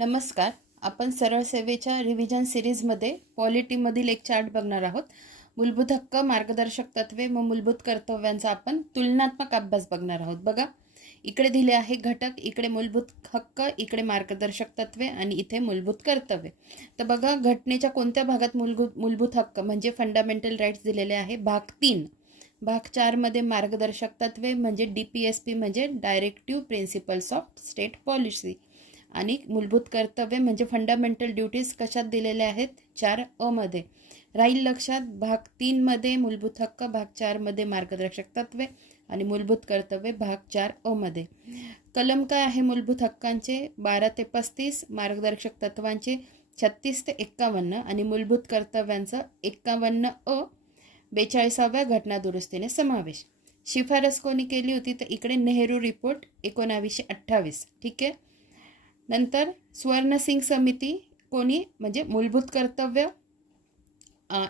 नमस्कार. आपण सरळ सेवेच्या रिव्हिजन सिरीजमध्ये पॉलिटीमधील एक चार्ट बघणार आहोत. मूलभूत हक्क मार्गदर्शक तत्वे व मूलभूत कर्तव्यांचा आपण तुलनात्मक अभ्यास बघणार आहोत. बघा. इकडे दिले आहे घटक इकडे मूलभूत हक्क इकडे मार्गदर्शक तत्वे आणि इथे मूलभूत कर्तव्य. तर बघा घटनेच्या कोणत्या भागात मूलभूत मूलभूत हक्क म्हणजे फंडामेंटल राईट्स दिलेले आहे? भाग तीन. भाग चारमध्ये मार्गदर्शक तत्वे म्हणजे डी पी एस पी म्हणजे directive principles of state policy आणि मूलभूत कर्तव्य म्हणजे फंडामेंटल ड्युटीज कशात दिलेल्या आहेत? चार अमध्ये राहील लक्षात भाग तीनमध्ये मूलभूत हक्क भाग चारमध्ये मार्गदर्शक तत्वे आणि मूलभूत कर्तव्य भाग चार अमध्ये कलम काय आहे मूलभूत हक्कांचे? बारा ते पस्तीस मार्गदर्शक तत्वांचे छत्तीस ते एक्कावन्न आणि मूलभूत कर्तव्यांचं एक्कावन्न अ बेचाळीसाव्या घटनादुरुस्तीने समावेश. शिफारस कोणी केली होती? तर इकडे नेहरू रिपोर्ट एकोणावीसशे अठ्ठावीस. ठीक आहे? नंतर सुवर्णसिंग समिती कोणी? म्हणजे मूलभूत कर्तव्य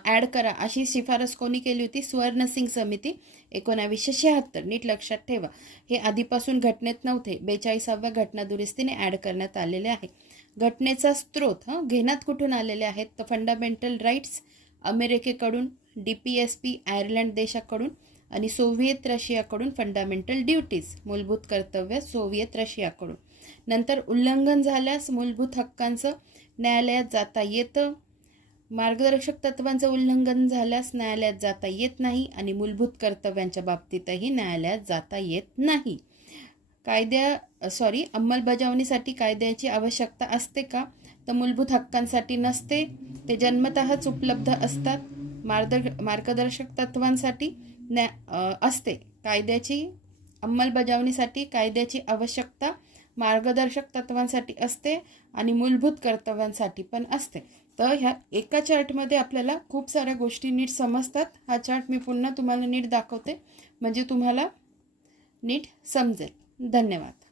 ॲड करा अशी शिफारस कोणी केली होती? सुवर्णसिंग समिती. एकोणावीसशे शहात्तर. नीट लक्षात ठेवा. हे आधीपासून घटनेत नव्हते. बेचाळीसाव्या घटनादुरुस्तीने ॲड करण्यात आलेले आहे. घटनेचा स्रोत हं घेण्यात कुठून आलेले आहेत? तर fundamental rights अमेरिकेकडून D P S P Ireland देशाकडून. आणि सोव्हिएत रशियाकडून फंडामेंटल ड्युटीज मूलभूत कर्तव्य सोव्हिएत रशियाकडून. नंतर उल्लंघन झाल्यास मूलभूत हक्कांचं न्यायालयात जाता येतं मार्गदर्शक तत्वांचं उल्लंघन झाल्यास न्यायालयात जाता येत नाही आणि मूलभूत कर्तव्यांच्या बाबतीतही न्यायालयात जाता येत नाही. कायद्या सॉरी अंमलबजावणीसाठी कायद्याची आवश्यकता असते का? तर मूलभूत हक्कांसाठी नसते. ते जन्मतःच उपलब्ध असतात. मार्ग मार्गदर्शक तत्वांसाठी न्या असते. कायद्याची अंमलबजावणीसाठी कायद्याची आवश्यकता मार्गदर्शक तत्वांसाठी असते आणि मूलभूत कर्तव्यांसाठी पण असते. तर ह्या एका चार्टमध्ये आपल्याला खूप साऱ्या गोष्टी नीट समजतात. हा चार्ट मी पुन्हा तुम्हाला नीट दाखवते. म्हणजे तुम्हाला नीट समजेल. धन्यवाद.